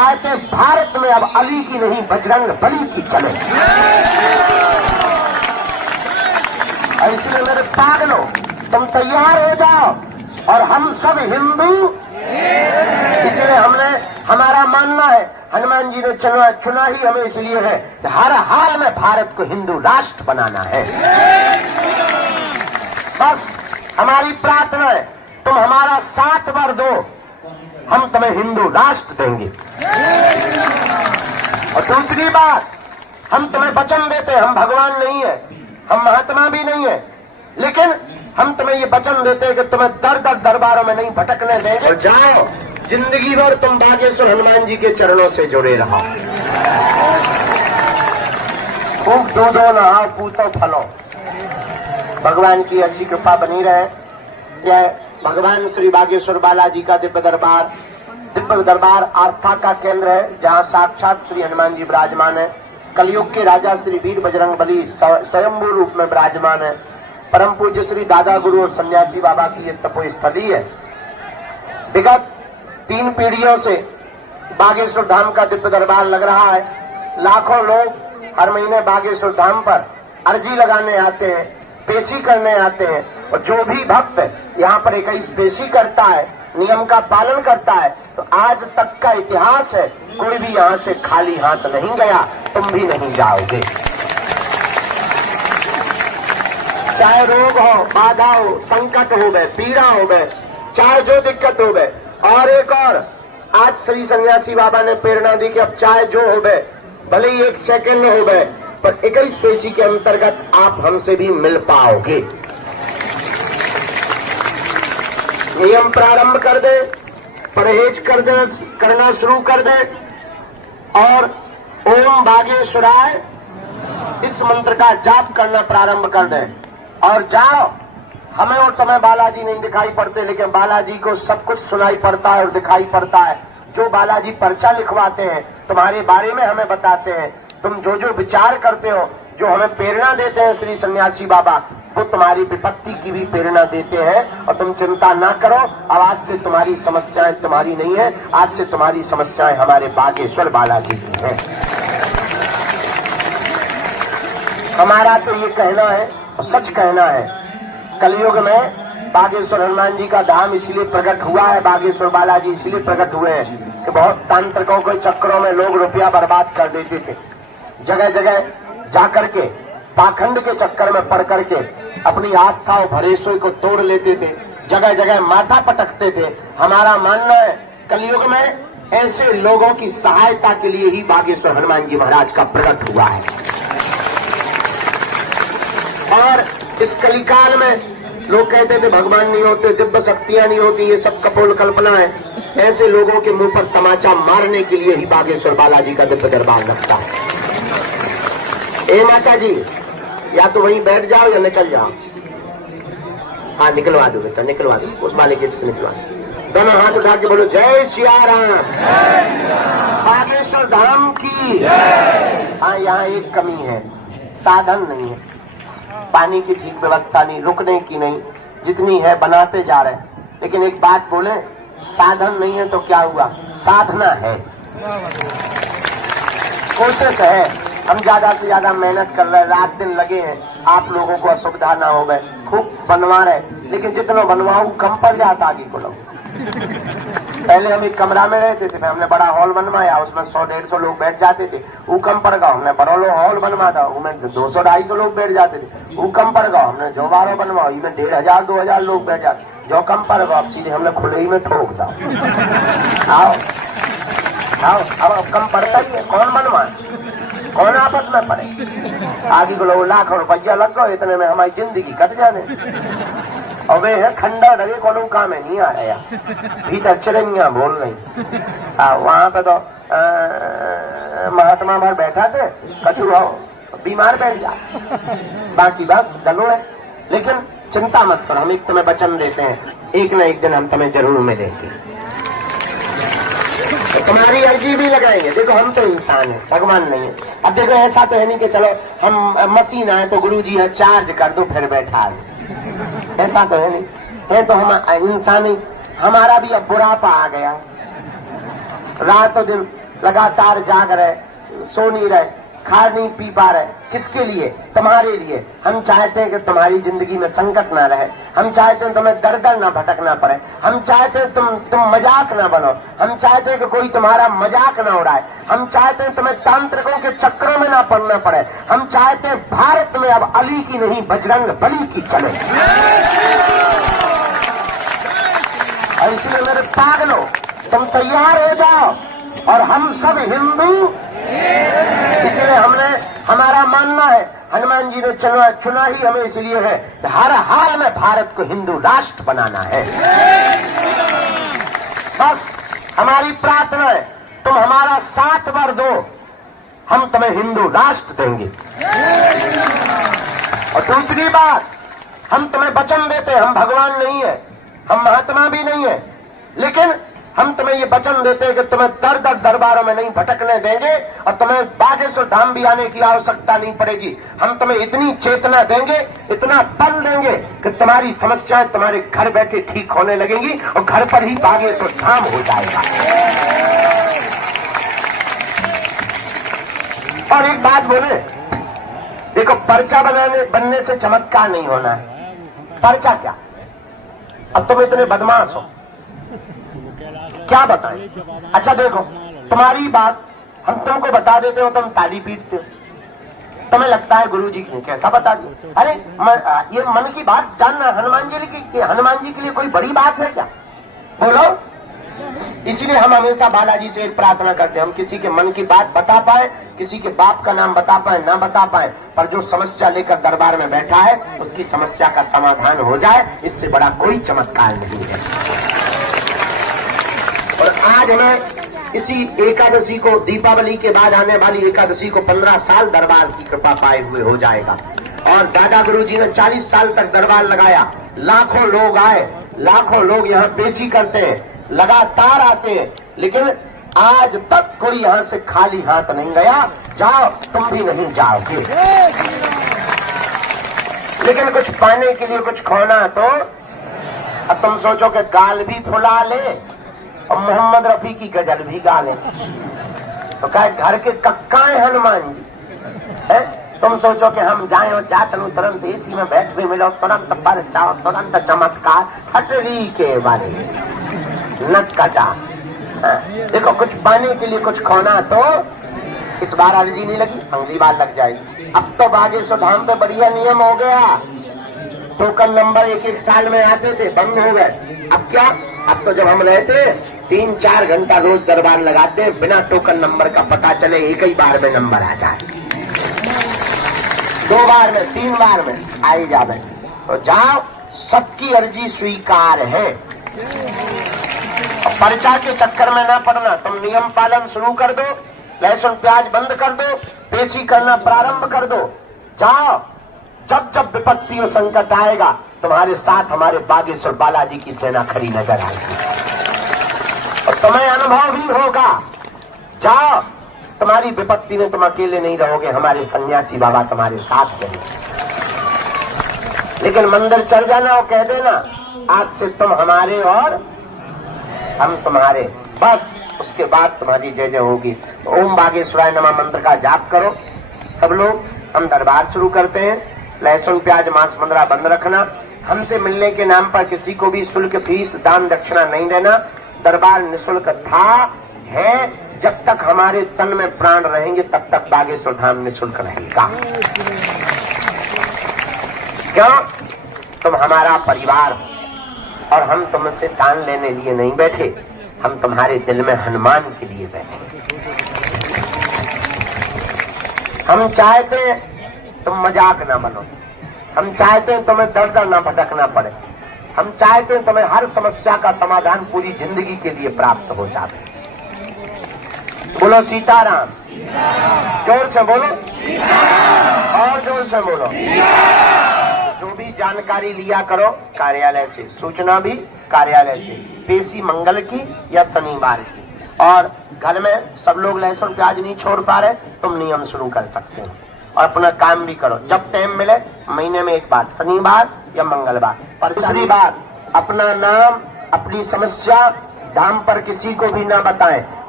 चाहते भारत में अब अली की नहीं बजरंग बली की चले। इसलिए मेरे पागलों, तुम तैयार हो जाओ और हम सब हिंदू। इसलिए हमारा मानना है, हनुमान जी ने चुना ही हमें इसलिए है कि हर हाल में भारत को हिंदू राष्ट्र बनाना है। बस हमारी प्रार्थना है, तुम हमारा साथ वर दो, हम तुम्हें हिंदू राष्ट्र देंगे। और दूसरी बात, हम तुम्हें वचन देते, हम भगवान नहीं है, हम महात्मा भी नहीं है, लेकिन हम तुम्हें ये वचन देते हैं कि तुम्हें दर दर दरबारों में नहीं भटकने देंगे। और जाओ, जिंदगी भर तुम बागेश्वर हनुमान जी के चरणों से जुड़े रहो। खूब दो नहाओ, पूतो फलो, भगवान की ऐसी कृपा बनी रहे। यह भगवान श्री बागेश्वर बालाजी का दिव्य दरबार आस्था का केंद्र है, जहाँ साक्षात श्री हनुमान जी विराजमान है। कलयुग के राजा श्री वीर बजरंग बली स्वयंभू रूप में विराजमान है। परम पूज्य श्री दादा गुरु और सन्यासी बाबा की ये तपोस्थली है। विगत 3 पीढ़ियों से बागेश्वर धाम का दिव्य दरबार लग रहा है। लाखों लोग हर महीने बागेश्वर धाम पर अर्जी लगाने आते हैं, पेशी करने आते हैं। और जो भी भक्त यहाँ पर 21 पेशी करता है, नियम का पालन करता है, तो आज तक का इतिहास है, कोई भी यहाँ से खाली हाथ नहीं गया। तुम भी नहीं जाओगे। चाहे रोग हो, बाधा हो, संकट हो गए, पीड़ा हो गए, चाहे जो दिक्कत हो गए। और एक और, आज श्री सन्यासी बाबा ने प्रेरणा दी कि अब चाहे जो हो गए, भले ही 1 सेकंड हो गए, पर 21 पेशी के अंतर्गत आप हमसे भी मिल पाओगे। नियम प्रारंभ कर दे, परहेज करना शुरू कर दे और ओम बागेश्वराय इस मंत्र का जाप करना प्रारंभ कर दे। और जाओ, हमें और तुम्हें बालाजी नहीं दिखाई पड़ते, लेकिन बालाजी को सब कुछ सुनाई पड़ता है और दिखाई पड़ता है। जो बालाजी पर्चा लिखवाते हैं, तुम्हारे बारे में हमें बताते हैं, तुम जो जो विचार करते हो, जो हमें प्रेरणा देते हैं श्री सन्यासी बाबा, वो तुम्हारी विपत्ति की भी प्रेरणा देते हैं। और तुम चिंता ना करो, अब आज से तुम्हारी समस्याएं तुम्हारी नहीं है, आज से तुम्हारी समस्याएं हमारे बागेश्वर बालाजी की हैं। हमारा तो ये कहना है और सच कहना है, कलयुग में बागेश्वर हनुमान जी का धाम इसलिए प्रकट हुआ है, बागेश्वर बालाजी इसलिए प्रकट हुए हैं कि बहुत तांत्रिकों के चक्करों में लोग रुपया बर्बाद कर देते थे। जगह जगह जाकर के पाखंड के चक्कर में पड़ करके अपनी आस्था और भरोसे को तोड़ लेते थे, जगह जगह माथा पटकते थे। हमारा मानना है, कलयुग में ऐसे लोगों की सहायता के लिए ही बागेश्वर हनुमान जी महाराज का प्रकट हुआ है। और इस कलिकाल में लोग कहते थे भगवान नहीं होते, दिव्य शक्तियां नहीं होती, ये सब कपोल कल्पना है। ऐसे लोगों के मुंह पर तमाचा मारने के लिए ही बागेश्वर बालाजी का दिव्य दरबार लगता है। ए माता जी, या तो वहीं बैठ जाओ या निकल जाओ। हाँ, निकलवा दो बेटा, निकलवा दो, उस वाले गेट से निकलवा दो। दोनों हाथ उठा के बोलो जय सिया राम, बागेश्वर धाम की। हाँ, यहाँ एक कमी है, साधन नहीं है, पानी की ठीक व्यवस्था नहीं, रुकने की नहीं, जितनी है बनाते जा रहे हैं। लेकिन एक बात बोले, साधन नहीं है तो क्या हुआ, साधना है, कोशिश है। हम ज्यादा से ज्यादा मेहनत कर रहे हैं, रात दिन लगे हैं, आप लोगों को असुविधा ना हो गए, खूब बनवा रहे, लेकिन जितना बनवाऊ कम पड़ जाता आगे को लोग। पहले हम एक कमरा में रहते थे, हमने बड़ा हॉल बनवाया, उसमें 100-150 लोग बैठ जाते थे। वो कम पड़ गया, हमने बड़ा हॉल बनवा था, उसमें 200-250 लोग बैठ जाते थे। वो कम पड़ गया, हमने जो 12 बनवाओ, इसमें 1500-2000 लोग बैठ जाते। जो कम पड़ गया, अब सीधे हमने खुले ही में ठोक दो। आओ आओ, अब कम पड़ता ही है, कौन बनवाए, कौन आपस में पड़े। आगे को लोग लाखों रुपया लग गए, इतने में हमारी जिंदगी कट जाने। और वे है खंडा लगे, कोनो काम में नहीं आ रहा, भीतर चिड़िया बोल रही। वहां पे तो महात्मा भर बैठा थे, कचू बीमार बैठ जा, बाकी बात गलो है। लेकिन चिंता मत करो, हम एक तुम्हें वचन देते हैं, एक न एक दिन हम तुम्हें जरूर मिलेंगे, तो तुम्हारी अर्जी भी लगाएंगे। देखो, हम तो इंसान है, भगवान नहीं है। अब देखो, ऐसा तो है नहीं कि चलो हम मशीन आए तो गुरुजी है चार्ज कर दो फिर बैठा, ऐसा तो है नहीं है। तो हम इंसान ही, हमारा भी अब बुढ़ापा आ गया, रात दिन लगातार जाग रहे, सो नहीं रहे, खा नहीं पी पा रहे, किसके लिए? तुम्हारे लिए। हम चाहते हैं कि तुम्हारी जिंदगी में संकट ना रहे, हम चाहते हैं तुम्हें दर दर ना भटकना पड़े, हम चाहते हैं तुम मजाक ना बनो, हम चाहते हैं कि कोई तुम्हारा मजाक ना उड़ाए, हम चाहते हैं तुम्हें तांत्रिकों के चक्रों में ना पड़ना पड़े, हम चाहते हैं भारत में अब अली की नहीं बजरंग बली की चले। और इसलिए मेरे पागलों, तुम तैयार हो जाओ और हम सब हिंदू। इसलिए हमारा मानना है, हनुमान जी ने चुना ही हमें इसलिए है कि हर हाल में भारत को हिंदू राष्ट्र बनाना है। बस हमारी प्रार्थना है, तुम हमारा साथ वर दो, हम तुम्हें हिंदू राष्ट्र देंगे। और दूसरी बात, हम तुम्हें वचन देते, हम भगवान नहीं है, हम महात्मा भी नहीं है, लेकिन हम तुम्हें ये वचन देते हैं कि तुम्हें दर दर दरबारों में नहीं भटकने देंगे और तुम्हें बागेश्वर धाम भी आने की आवश्यकता नहीं पड़ेगी। हम तुम्हें इतनी चेतना देंगे, इतना बल देंगे कि तुम्हारी समस्याएं तुम्हारे घर बैठे ठीक होने लगेंगी और घर पर ही बागेश्वर धाम हो जाएगा। और एक बात बोले, देखो पर्चा बनने से चमत्कार नहीं होना है। पर्चा क्या? अब तुम इतने बदमाश हो, क्या बताएं? अच्छा देखो, तुम्हारी बात हम तुमको बता देते हो, तुम ताली पीटते हो, तुम्हें लगता है गुरुजी ने कैसा बता दिया। अरे ये मन की बात जानना हनुमान जी के लिए कोई बड़ी बात है क्या? बोलो। इसलिए हम हमेशा बालाजी से एक प्रार्थना करते हैं, हम किसी के मन की बात बता पाए, किसी के बाप का नाम बता पाए ना बता पाए, पर जो समस्या लेकर दरबार में बैठा है उसकी समस्या का समाधान हो जाए, इससे बड़ा कोई चमत्कार नहीं है। और आज हमें इसी एकादशी को, दीपावली के बाद आने वाली एकादशी को 15 साल दरबार की कृपा पाए हुए हो जाएगा। और दादा गुरुजी ने 40 साल तक दरबार लगाया, लाखों लोग आए, लाखों लोग यहाँ पेशी करते हैं, लगातार आते हैं, लेकिन आज तक कोई यहाँ से खाली हाथ नहीं गया। जाओ, तुम भी नहीं जाओगे, लेकिन कुछ पाने के लिए कुछ खोना तो। अब तुम सोचो कि गाल भी फुला ले और मोहम्मद रफी की गजल भी गा ले, तो क्या घर के कक्का है हनुमान जी है? तुम सोचो कि हम जाए और जातनु तुरंत एसी में बैठ भी मिलो, तुरंत पर जाओ, तुरंत चमत्कार, हटरी के बारे नट कटा। देखो, कुछ पाने के लिए कुछ खोना तो। इस बार अर्जी नहीं लगी, अगली बार लग जाएगी। अब तो बागेश्वर धाम पे बढ़िया नियम हो गया, टोकन नंबर एक साल में आते थे, बंद हो गए। अब क्या, अब तो जब हम रहते 3-4 घंटा रोज दरबार लगाते, बिना टोकन नंबर का पता चले एक ही बार में नंबर आ जाए, 2 बार में 3 बार में आई जावे। तो जाओ, सबकी अर्जी स्वीकार है। और पर्चा के चक्कर में ना पड़ना, तुम नियम पालन शुरू कर दो, लहसुन प्याज बंद कर दो, पेशी करना प्रारंभ कर दो। जाओ, जब जब विपत्ति और संकट आएगा, तुम्हारे साथ हमारे बागेश्वर बालाजी की सेना खड़ी नजर आएगी और तुम्हें अनुभव भी होगा। जाओ, तुम्हारी विपत्ति में तुम अकेले नहीं रहोगे, हमारे सन्यासी बाबा तुम्हारे साथ रहेंगे। लेकिन मंदिर चल जाना और कह देना आज से तुम हमारे और हम तुम्हारे, बस उसके बाद तुम्हारी जय जय होगी। तो ओम बागेश्वराय नमः मंत्र का जाप करो सब लोग। हम दरबार शुरू करते हैं। लहसुन प्याज मांस मंदरा बंद रखना। हमसे मिलने के नाम पर किसी को भी शुल्क फीस दान दक्षिणा नहीं देना। दरबार निःशुल्क था, है, जब तक हमारे तन में प्राण रहेंगे तब तक बागेश्वर धाम निःशुल्क रहेगा। क्यों? तुम हमारा परिवार हो और हम तुमसे दान लेने लिए नहीं बैठे, हम तुम्हारे दिल में हनुमान के लिए बैठे। हम चाहते हैं तुम मजाक ना बनो, हम चाहते हैं तुम्हें दर दर ना भटकना पड़े, हम चाहते हैं तुम्हें हर समस्या का समाधान पूरी जिंदगी के लिए प्राप्त हो जाए। बोलो सीताराम, जोर से बोलो और जोर से बोलो। जो भी जानकारी लिया करो कार्यालय से, सूचना भी कार्यालय से, पेशी मंगल की या शनिवार की। और घर में सब लोग लहसुन प्याज नहीं छोड़ पा रहे, तुम नियम शुरू कर सकते हो और अपना काम भी करो जब टाइम मिले, महीने में एक बार, शनिवार या मंगलवार। और दूसरी बात, अपना नाम, अपनी समस्या धाम पर किसी को भी ना बताएं।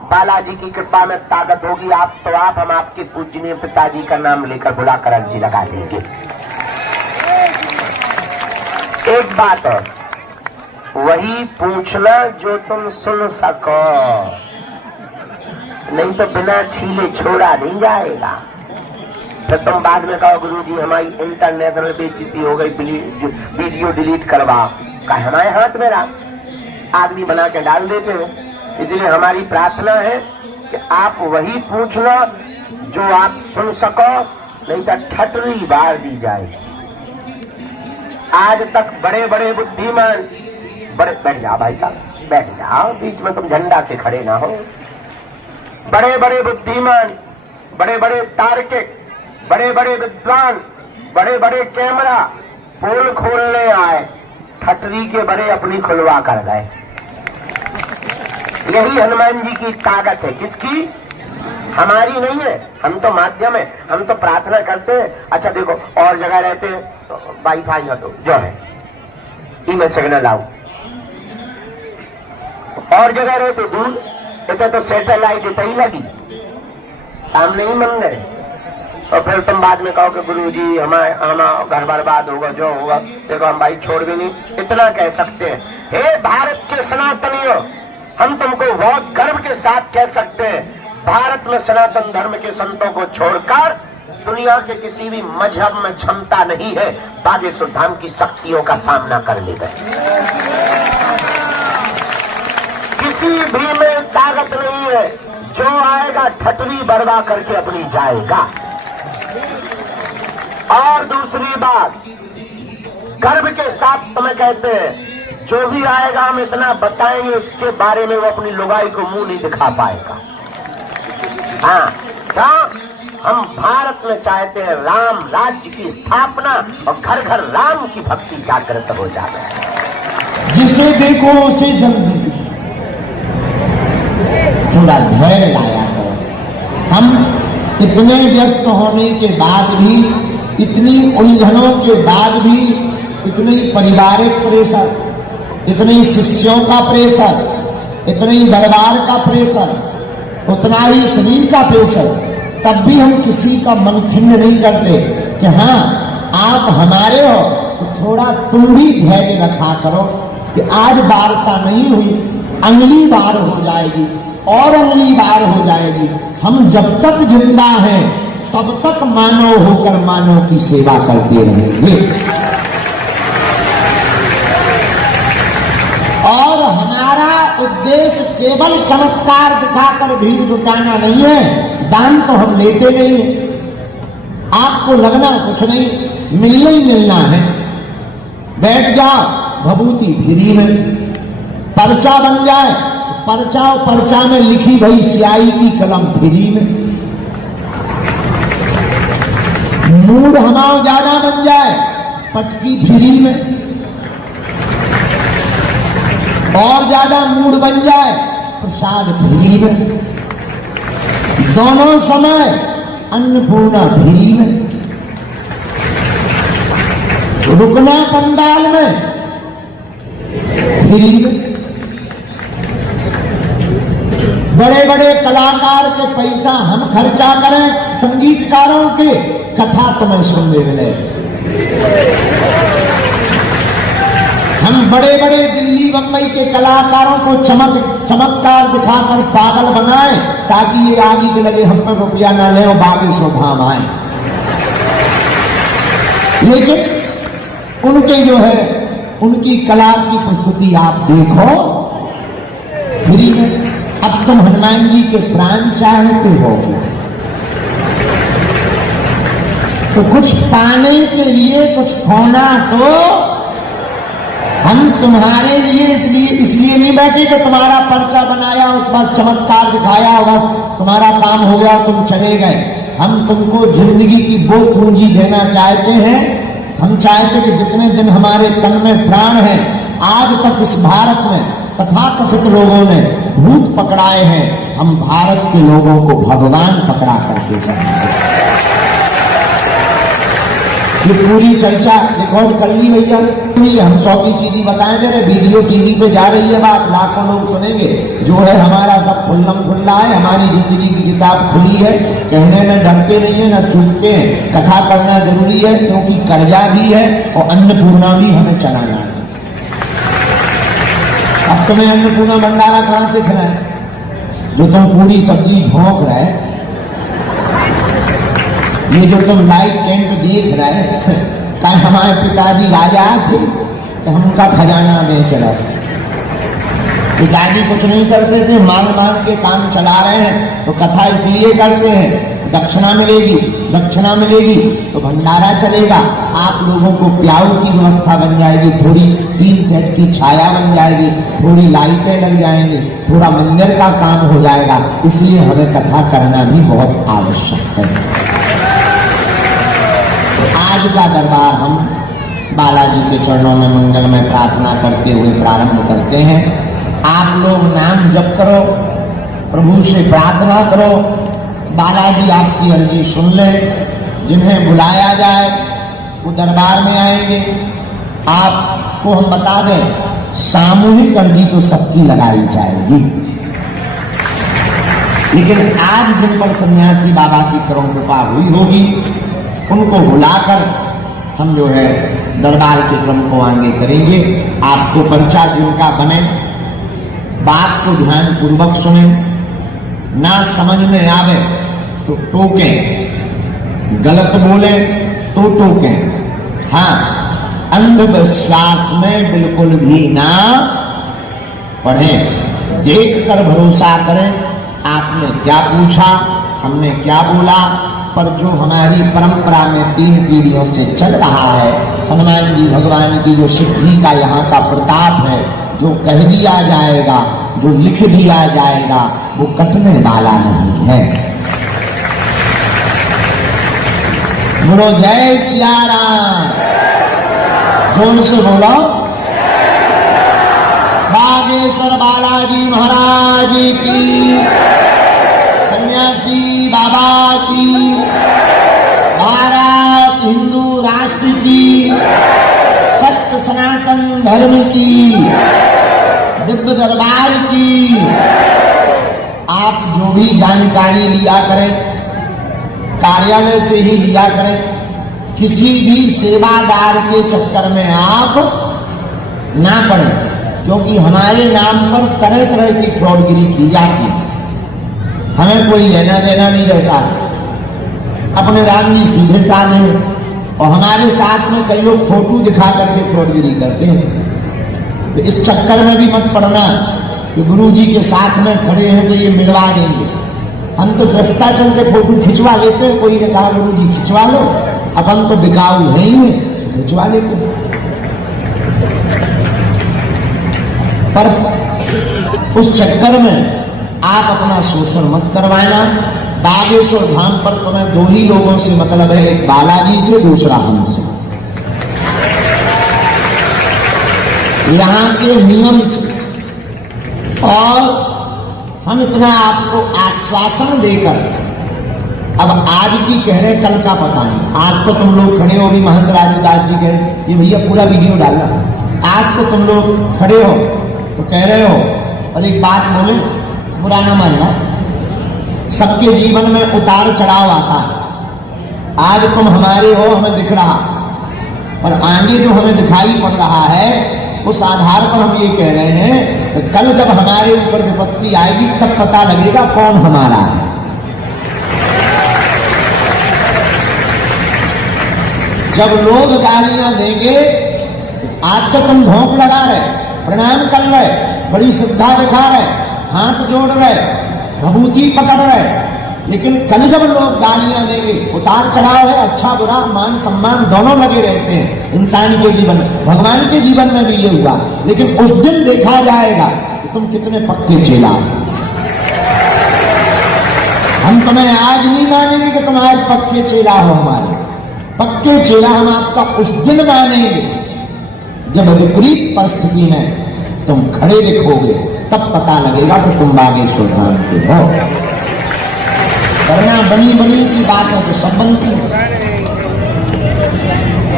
बालाजी की कृपा में ताकत होगी आप तो आप, हम आपके पूजनीय पिताजी का नाम लेकर बुलाकर अर्जी लगा देंगे। एक बात और, वही पूछना जो तुम सुन सको, नहीं तो बिना छीले छोड़ा नहीं जाएगा। तो तुम बाद में कहो गुरुजी हमारी इंटरनेट में बेइज्जती हो गई, वीडियो डिलीट करवाओ। का हमारे हाथ में आदमी बना के डाल देते हैं। इसलिए हमारी प्रार्थना है कि आप वही पूछना जो आप सुन सको, नहीं तो ठटरी बार दी जाए। आज तक बड़े बड़े बुद्धिमान, बड़े बैठ जाओ भाई साहब, बैठ जाओ, बीच में तुम झंडा से खड़े ना हो। बड़े बड़े बुद्धिमान, बड़े बड़े तार्किक, बड़े बड़े विद्वान, बड़े बड़े कैमरा पोल खोलने आए, ठटरी के बड़े अपनी खुलवा कर गए। यही हनुमान जी की ताकत है। किसकी? हमारी नहीं है, हम तो माध्यम है, हम तो प्रार्थना करते हैं। अच्छा देखो, और जगह रहते हैं तो वाईफाई हो तो जो है ईमेल सिग्नल आओ, और जगह रहते दूर, इतना तो सैटेलाइट इतना ही लगी, सामने ही मंदिर है। और फिर तुम बाद में कहो कि गुरुजी हमारा घर बर्बाद होगा, जो होगा। देखो हम भाई छोड़ भी नहीं, इतना कह सकते हैं, हे भारत के सनातनियों, हम तुमको बहुत गर्व के साथ कह सकते हैं, भारत में सनातन धर्म के संतों को छोड़कर दुनिया के किसी भी मजहब में क्षमता नहीं है बागेश्वर धाम की शक्तियों का सामना करने में। किसी भी में ताकत नहीं है, जो आएगा ठटरी बर्बा करके अपनी जाएगा। और दूसरी बात, गर्व के साथ तुम्हें कहते हैं, जो भी आएगा हम इतना बताएंगे उसके बारे में वो अपनी लुगाई को मुंह नहीं दिखा पाएगा। हाँ, हम भारत में चाहते हैं राम राज्य की स्थापना और घर घर राम की भक्ति जागृत हो जाए। जिसे देखो उसे जल्दी थोड़ा धैर्य लाया करो। हम इतने व्यस्त होने के बाद भी, इतनी उलझनों के बाद भी, इतनी पारिवारिक प्रेशर, इतने शिष्यों का प्रेशर, इतने दरबार का प्रेशर, उतना ही शरीर का प्रेशर, तब भी हम किसी का मन खिन्न नहीं करते कि हाँ आप हमारे हो तो थोड़ा तुम भी धैर्य रखा करो कि आज वार्ता नहीं हुई, अगली बार हो जाएगी और अगली बार हो जाएगी। हम जब तक जिंदा हैं तब तक मानव होकर मानव की सेवा करते रहेंगे। और हमारा उद्देश्य केवल चमत्कार दिखाकर भीड़ जुटाना नहीं है, दान तो हम लेते नहीं हैं। आपको लगना कुछ नहीं, मिलना ही मिलना है। बैठ जाओ, भभूति फ्री में, पर्चा बन जाए, पर्चा में लिखी भई स्याही की कलम फ्री में। मूड हमारा ज्यादा बन जाए, पटकी फ्री में, और ज्यादा मूड बन जाए प्रसाद फ्री में। दोनों समय अन्नपूर्णा फ्री में। रुकना पंडाल में फ्री में। बड़े बड़े कलाकार के पैसा हम खर्चा करें, संगीतकारों के, कथा तुम्हें सुनने मिले। हम बड़े बड़े दिल्ली बम्बई के कलाकारों को चमत्कार दिखाकर पागल बनाएं ताकि ये आगे के लगे हम पर रुपया न ले और बागेश्वर धाम आए। लेकिन उनके जो है, उनकी कला की प्रस्तुति आप देखो फ्री में। अब तुम हनुमान जी के प्राण चाहते हो तो कुछ पाने के लिए कुछ खोना तो हम तुम्हारे लिए इसलिए नहीं बैठे कि तुम्हारा पर्चा बनाया, उस बाद चमत्कार दिखाया, बस तुम्हारा काम हो गया, तुम चले गए। हम तुमको जिंदगी की वो पूंजी देना चाहते हैं। हम चाहते कि जितने दिन हमारे तन में प्राण है, आज तक इस भारत में तथाकथित लोगों ने भूत पकड़ाए हैं, हम भारत के लोगों को भगवान पकड़ा करके जाएंगे। ये पूरी चर्चा रिकॉर्ड कर ली भैया। हम 100 की सीधी बताएं जरा, वीडियो टीवी पे जा रही है बात, लाखों लोग सुनेंगे। जो है हमारा सब खुल्लम खुल्ला है, हमारी जिंदगी की किताब खुली है, कहने में डरते नहीं है न चूकते हैं। कथा करना जरूरी है क्योंकि कर्जा भी है और अन्नपूर्णा भी हमें चलाना है। अब तुम्हें अन्नपूर्णा भंडारा कहां से खिलाए जो तुम पूरी सब्जी भोंक रहे, ये जो तुम लाइट टेंट देख रहे, कहीं हमारे पिताजी राजा थे तो हम उनका खजाना बेच रहे। पिताजी कुछ नहीं करते थे, मांग मांग के काम चला रहे हैं, तो कथा इसलिए करते हैं दक्षिणा मिलेगी, दक्षिणा मिलेगी तो भंडारा चलेगा, आप लोगों को प्याऊ की व्यवस्था बन जाएगी, थोड़ी स्टील सेट की छाया बन जाएगी, थोड़ी लाइटें लग जाएंगी, थोड़ा मंदिर का काम हो जाएगा। इसलिए हमें कथा करना भी बहुत आवश्यक है। आज का दरबार हम बालाजी के चरणों में मंगलमय प्रार्थना करते हुए प्रारंभ करते हैं। आप लोग नाम जप करो, प्रभु से प्रार्थना करो, बालाजी आपकी अर्जी सुन ले। जिन्हें बुलाया जाए वो दरबार में आएंगे। आपको हम बता दें, सामूहिक अर्जी तो सबकी लगाई जाएगी, लेकिन आज जिन पर सन्यासी बाबा की करुण कृपा हुई होगी उनको बुलाकर हम जो है दरबार के क्रम को आगे करेंगे। आपको पर्चा जिनका बने, बात को ध्यान पूर्वक सुने, ना समझ में आवे तो टोकें, गलत बोले तो टोकें। हाँ, अंधविश्वास में बिल्कुल भी ना पढ़ें, देख कर भरोसा करें। आपने क्या पूछा, हमने क्या बोला, पर जो हमारी परंपरा में 3 पीढ़ियों से चल रहा है, हनुमान जी भगवान की जो सिद्धि का यहाँ का प्रताप है, जो कह दिया जाएगा, जो लिख दिया जाएगा, वो कटने वाला नहीं है। बोलो जय सिया राम, जोर से बोलो। बागेश्वर बालाजी महाराज की, सन्यासी बाबा की, भारत हिंदू राष्ट्र की, सत्य सनातन धर्म की, दिव्य दरबार की। आप जो भी जानकारी लिया करें कार्यालय से ही लिया करें, किसी भी सेवादार के चक्कर में आप ना पड़ें, क्योंकि हमारे नाम पर तरह तरह की फ्रॉडगिरी की जाती है। हमें कोई लेना देना नहीं रहता, अपने राम जी सीधे साधे हैं और हमारे साथ में कई लोग फोटो दिखा करके फ्रॉडगिरी करते हैं। तो इस चक्कर में भी मत पड़ना कि गुरु जी के साथ में खड़े हैं तो ये मिलवा देंगे। हम तो भ्रष्टाचार से फोटो खिंचवा लेते हैं, कोई ने कहा गुरु जी खिंचवा लो, अपन तो बिकाऊ नहीं है, खिंचवा लेते हैं। पर उस चक्कर में आप अपना शोषण मत करवाना। बागेश्वर धाम पर तुम्हें 2 ही लोगों से मतलब है, एक बालाजी से, दूसरा हमसे। यहाँ के नियम से, और हम इतना आपको आश्वासन देकर, अब आज की कह रहे कल का पता नहीं। आज तो तुम लोग खड़े हो, भी महंत राजदास जी कह रहे, ये भैया पूरा वीडियो डालना। आज तो तुम लोग खड़े हो तो कह रहे हो, और एक बात बोले, बुरा ना मानना, सबके जीवन में उतार चढ़ाव आता है। आज तुम हमारे हो, हमें दिख रहा, और आगे जो हमें दिखाई पड़ रहा है, उस आधार पर हम ये कह रहे हैं कि कल जब हमारे ऊपर विपत्ति आएगी तब पता लगेगा कौन हमारा है। जब लोग गालियां देंगे, आज तो तुम भोंक लगा रहे, प्रणाम कर रहे, बड़ी श्रद्धा दिखा रहे, हाथ जोड़ रहे, भभूति पकड़ रहे, लेकिन कल जब लोग गालियां देंगे, उतार चढ़ाव है, अच्छा बुरा, मान सम्मान दोनों लगे रहते हैं इंसान के जीवन में। भगवान के जीवन में भी ये हुआ, लेकिन उस दिन देखा जाएगा कि तुम कितने पक्के चेला। हम तुम्हें आज नहीं मानेंगे कि तुम आज पक्के चेला हो हमारे, पक्के चेला हम आपका उस दिन मानेंगे जब विपरीत परिस्थिति में तुम खड़े दिखोगे, तब पता लगेगा कि तुम बागेश्वर धाम के हो। वरना बनी बनी की बातों को सब बनती है।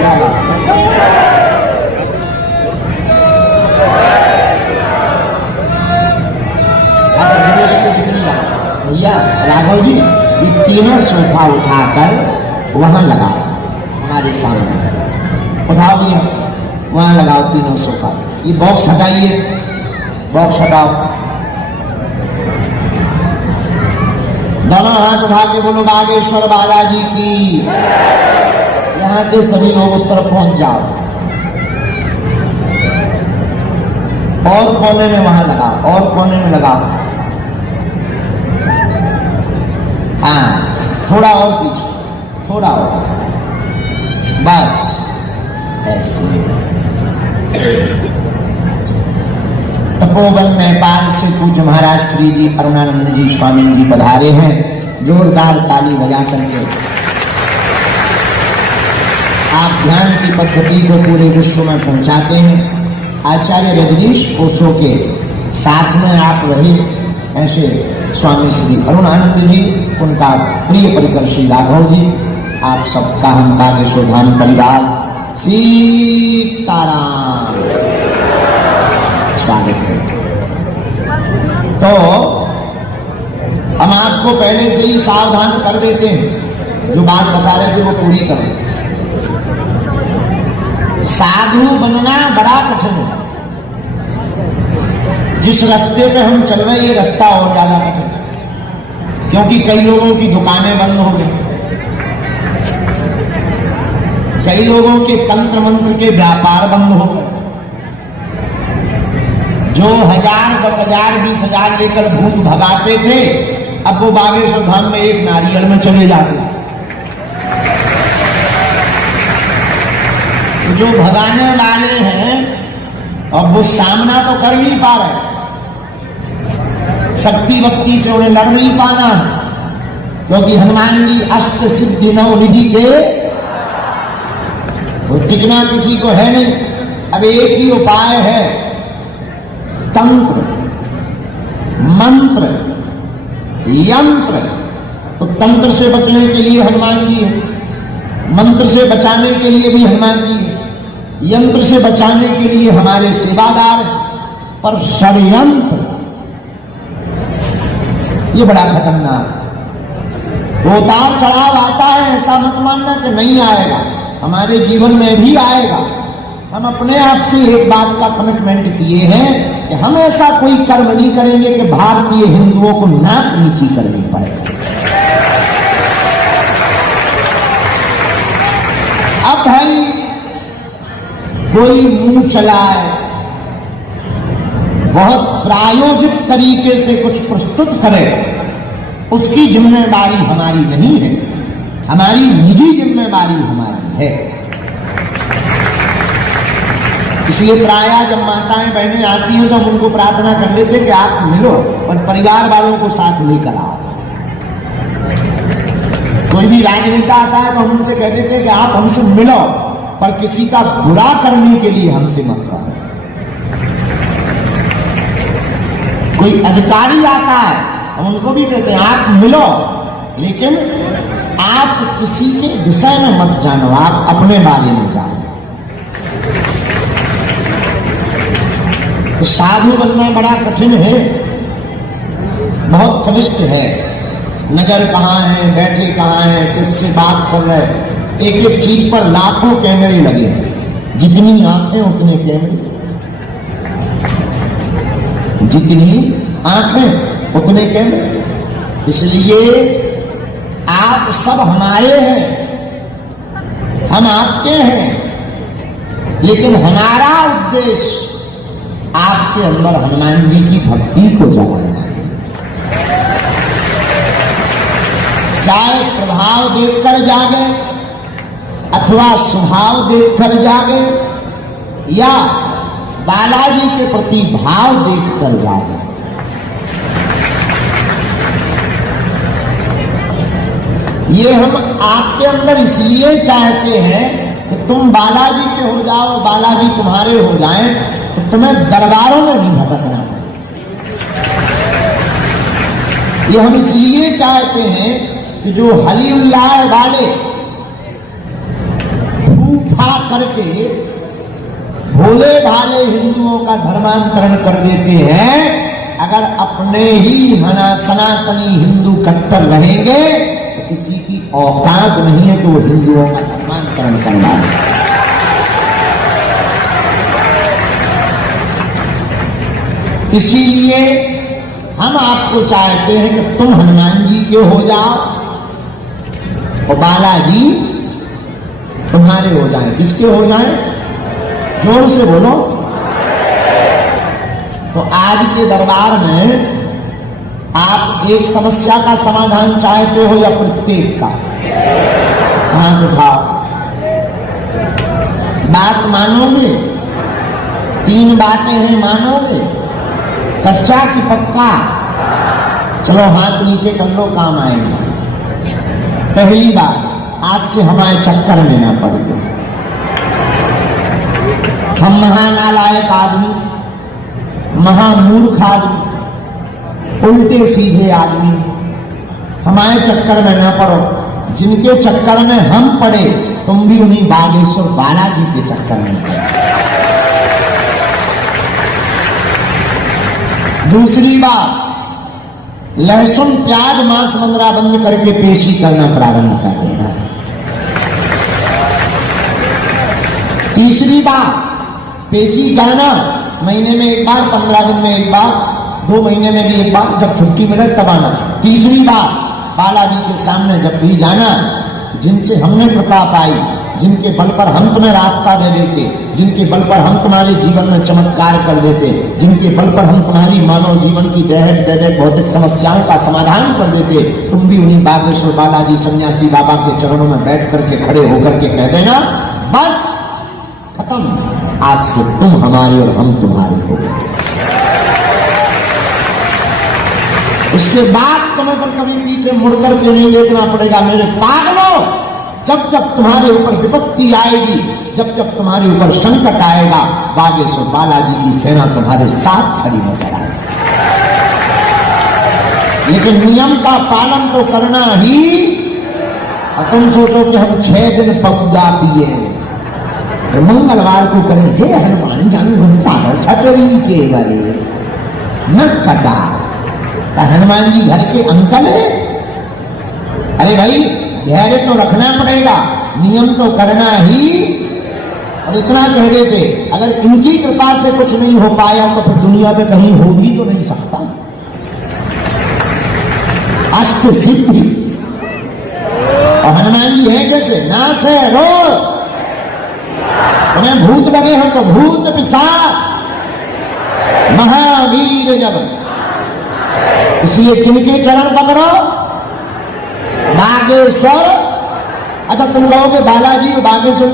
भैया राघव जी, ये तीनों सोफा उठाकर वहां लगाओ, हमारे सामने उठाओ भैया, वहां लगाओ तीनों सोफा। ये बॉक्स हटाइए, बॉक्स हटाओ। दोनों हाथ उठा के बोलो बागेश्वर बालाजी की। यहाँ के सभी लोग उस तरफ पहुंच जाओ, और कोने में वहां लगाओ, और कोने में लगाओ। हाँ, थोड़ा और पीछे, थोड़ा और, बस ऐसे। तपोवन नेपाल से पूज्य महाराज श्री जी अरुणानंद जी स्वामी जी पधारे हैं। जोरदार ताली बजा करके आप ध्यान की पद्धति को पूरे विश्व में पहुंचाते हैं। आचार्य रजनीश ओशो के साथ में आप रहे, ऐसे स्वामी श्री अरुणानंद जी, उनका प्रिय परिकर श्री राघव जी, आप सबका हम बागेश्वर धाम परिवार सीताराम स्वागत है। तो हम आपको पहले से ही सावधान कर देते हैं, जो बात बता रहे थे वो पूरी कर देते। साधु बनना बड़ा कठिन है। जिस रास्ते पे हम चल रहे हैं ये रास्ता और ज्यादा कठिन है, क्योंकि कई लोगों की दुकानें बंद हो गई, कई लोगों के तंत्र मंत्र के व्यापार बंद हो गए। जो 1000, 10,000, 20,000 लेकर भूत भगाते थे, अब वो बागेश्वर धाम में एक नारियल में चले जाते। तो जो भगाने वाले हैं अब वो सामना तो कर नहीं पा रहे, शक्ति वक्ति से उन्हें लड़ नहीं पाना, क्योंकि हनुमान जी अष्ट सिद्धि नौ निधि के वो टिकना किसी को है नहीं। अब एक ही उपाय है, तंत्र मंत्र यंत्र। तो तंत्र से बचने के लिए हनुमान जी है, मंत्र से बचाने के लिए भी हनुमान जी है, यंत्र से बचाने के लिए हमारे सेवादार। पर षड्यंत्र ये बड़ा खतरनाक। उतार चढ़ाव आता है, ऐसा मत मानना कि नहीं आएगा, हमारे जीवन में भी आएगा। हम अपने आप से एक बात का कमिटमेंट किए हैं कि हम ऐसा कोई कर्म नहीं करेंगे कि भारतीय हिंदुओं को नाक नीची करनी पड़े। अब भाई कोई मुंह चलाए, बहुत प्रायोजित तरीके से कुछ प्रस्तुत करे, उसकी जिम्मेदारी हमारी नहीं है, हमारी निजी जिम्मेदारी हमारी है। इसलिए प्राय जब माताएं बहनें आती हैं तो हम उनको प्रार्थना कर लेते कि आप मिलो और परिवार वालों को साथ लेकर आओ। कोई भी राजनेता आता है तो हम उनसे कह देते हैं कि आप हमसे मिलो, पर किसी का बुरा करने के लिए हमसे मत करो। कोई अधिकारी आता है हम उनको भी कहते हैं आप मिलो, लेकिन आप किसी के विषय में मत जानो, आप अपने बारे में जानो। तो साधु बनना बड़ा कठिन है, बहुत कनिष्ठ है। नजर कहाँ है, बैठे कहाँ है, किससे बात कर रहे हैं, एक एक चीज पर लाखों कैमरे लगे, जितनी आंखें उतने कैमरे, जितनी आंखें उतने कैमरे। इसलिए आप सब हमारे हैं, हम आपके हैं, लेकिन हमारा उद्देश्य आपके अंदर हनुमान जी की भक्ति को जगाना है। चाहे प्रभाव देखकर जागे अथवा स्वभाव देखकर जागे, या बालाजी के प्रति भाव देखकर जागे। ये हम आपके अंदर इसलिए चाहते हैं कि तुम बालाजी के हो जाओ, बालाजी तुम्हारे हो जाएं, तो तुम्हें दरबारों में नहीं भटकना है। ये हम इसलिए चाहते हैं कि जो हली उल्लाह वाले दिखा करके भोले भाले हिंदुओं का धर्मांतरण कर देते हैं। अगर अपने ही सनातनी हिंदू कट्टर रहेंगे तो किसी की औकात नहीं है कि वो हिंदुओं का धर्मांतरण करना है। इसीलिए हम आपको चाहते हैं कि तुम हनुमान जी के हो जाओ और बालाजी तुम्हारे हो जाए। किसके हो जाए? जोर से बोलो। तो आज के दरबार में आप एक समस्या का समाधान चाहते हो या प्रत्येक का? हाथ उठाओ। बात मानोगे? 3 बातें हैं, मानोगे? कच्चा कि पक्का? चलो हाथ नीचे कर लो, काम आएगा। पहली बात, आज से हमारे चक्कर में ना पड़ गए। हम महानालायक आदमी, महामूर्ख आदमी, उल्टे सीधे आदमी, हमारे चक्कर में न पड़ो। जिनके चक्कर में हम पड़े, तुम भी उन्हीं बागेश्वर बालाजी के चक्कर में पड़े। दूसरी बात, लहसुन प्याज मांस मंदरा बंद करके पेशी करना प्रारंभ कर देना। तीसरी बात, पेशी करना महीने में एक बार, 15 दिन में एक बार, 2 महीने में भी एक बार, जब छुट्टी मिले तब आना। तीसरी बात, बालाजी के सामने जब भी जाना, जिनसे हमने कृपा पाई, जिनके बल पर हम तुम्हें रास्ता दे देते, जिनके बल पर हम तुम्हारे जीवन में चमत्कार कर देते, जिनके बल पर हम तुम्हारी मानव जीवन की दैहिक भौतिक समस्याओं का समाधान कर देते, तुम भी उन्हीं बागेश्वर बालाजी सन्यासी बाबा के चरणों में बैठ करके खड़े होकर के कह देना, बस खत्म, आज से तुम हमारे और हम तुम्हारे हो। उसके बाद तुम्हें पर कभी पीछे मुड़कर के नहीं देखना पड़ेगा। मेरे पागलों, जब जब तुम्हारे ऊपर विपत्ति आएगी, जब जब तुम्हारे ऊपर संकट आएगा, बागेश्वर बालाजी की सेना तुम्हारे साथ खड़ी नजर आएगी। लेकिन नियम का पालन तो करना ही। और तुम सोचो कि हम 6 दिन पगुदा पिए, तो मंगलवार को करें जय हनुमान जंग सागर ठटरी के वाले न कटा। हनुमान जी घर के अंकल है? अरे भाई, धैर्य तो रखना पड़ेगा, नियम तो करना ही। और इतना कह देते, अगर इनकी कृपा से कुछ नहीं हो पाया तो फिर दुनिया में कहीं हो भी तो नहीं सकता। अष्ट सिद्धि। और हनुमान जी है कैसे? नाश है रोग। तुम्हें भूत लगे हो तो भूत पिशाच, महावीर जब। इसलिए किनके चरण पकड़ो? बागेश्वर। अच्छा, तुम कहोगे बालाजी बागेश्वर